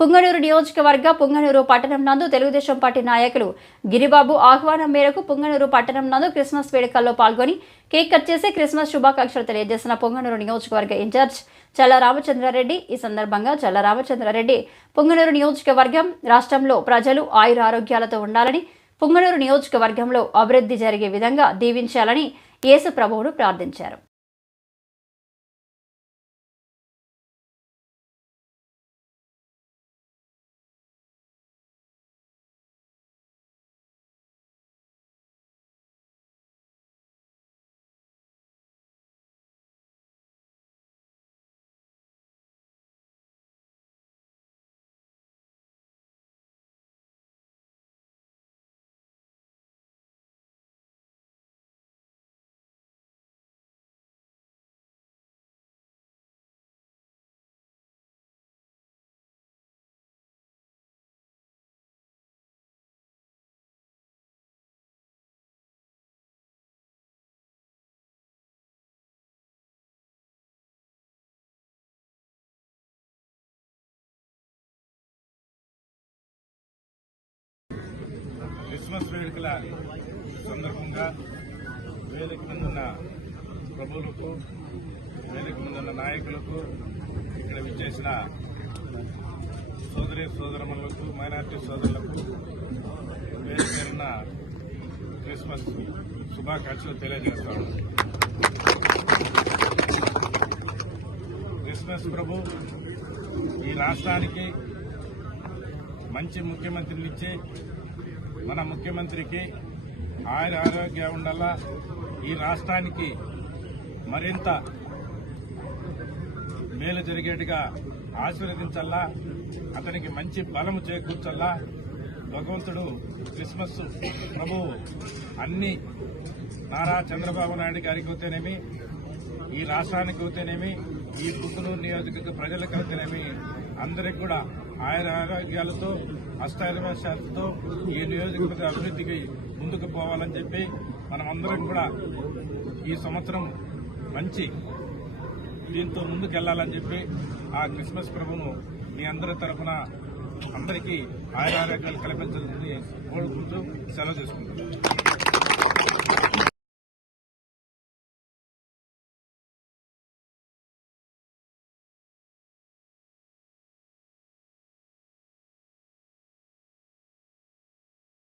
పుంగనూరు నియోజకవర్గ పుంగనూరు పట్టణం నందు తెలుగుదేశం పార్టీ నాయకులు గిరిబాబు ఆహ్వానం మేరకు పుంగనూరు పట్టణం నందు క్రిస్మస్ వేడుకల్లో పాల్గొని కేక్ కట్ చేసి క్రిస్మస్ శుభాకాంక్షలు తెలియజేసిన పుంగనూరు నియోజకవర్గ ఇన్ఛార్జ్ చల్ల రామచంద్రారెడ్డి. ఈ సందర్భంగా చల్ల రామచంద్రారెడ్డి పుంగనూరు నియోజకవర్గం రాష్ట్రంలో ప్రజలు ఆయుర ఆరోగ్యాలతో ఉండాలని, పుంగనూరు నియోజకవర్గంలో అభివృద్ధి జరిగే విధంగా దీవించాలని యేసు ప్రభువును ప్రార్థించారు. క్రిస్మస్ వేడుకల సందర్భంగా వేదిక ముందున్న ప్రభువులకు, వేదిక ముందున్న నాయకులకు, ఇక్కడ విచ్చేసిన సోదరమణులకు, మైనార్టీ సోదరులకు వేదికైన క్రిస్మస్ శుభాకాంక్షలు తెలియజేస్తాను. క్రిస్మస్ ప్రభు ఈ రాష్ట్రానికి మంచి ముఖ్యమంత్రినిచ్చి, మన ముఖ్యమంత్రికి ఆరోగ్యం ఉండాలా, ఈ రాష్ట్రానికి మరింత మేలు జరిగేట్టుగా ఆశీర్వదించాలా, అతనికి మంచి బలము చేకూర్చాలా. భగవంతుడు క్రిస్మస్ ప్రభువు అన్ని నారా చంద్రబాబు నాయుడు గారికి అయితేనేమి, ఈ రాష్ట్రానికి అయితేనేమి, ఈ పుంగనూరు నియోజకవర్గ ప్రజలకు అయితేనేమి అందరికి కూడా ఆరోగ్యాలతో, అష్టాదశాలతో ఈ నియోజకవర్గ అభివృద్ధికి ముందుకు పోవాలని చెప్పి మనమందరం కూడా ఈ సంవత్సరం మంచి దీంతో ముందుకెళ్లాలని చెప్పి ఆ క్రిస్మస్ ప్రభును మీ అందరి తరఫున అందరికీ ఆరోగ్యాలు కల్పించాలని కోరుకుంటూ సెలవు తీసుకుంటాం.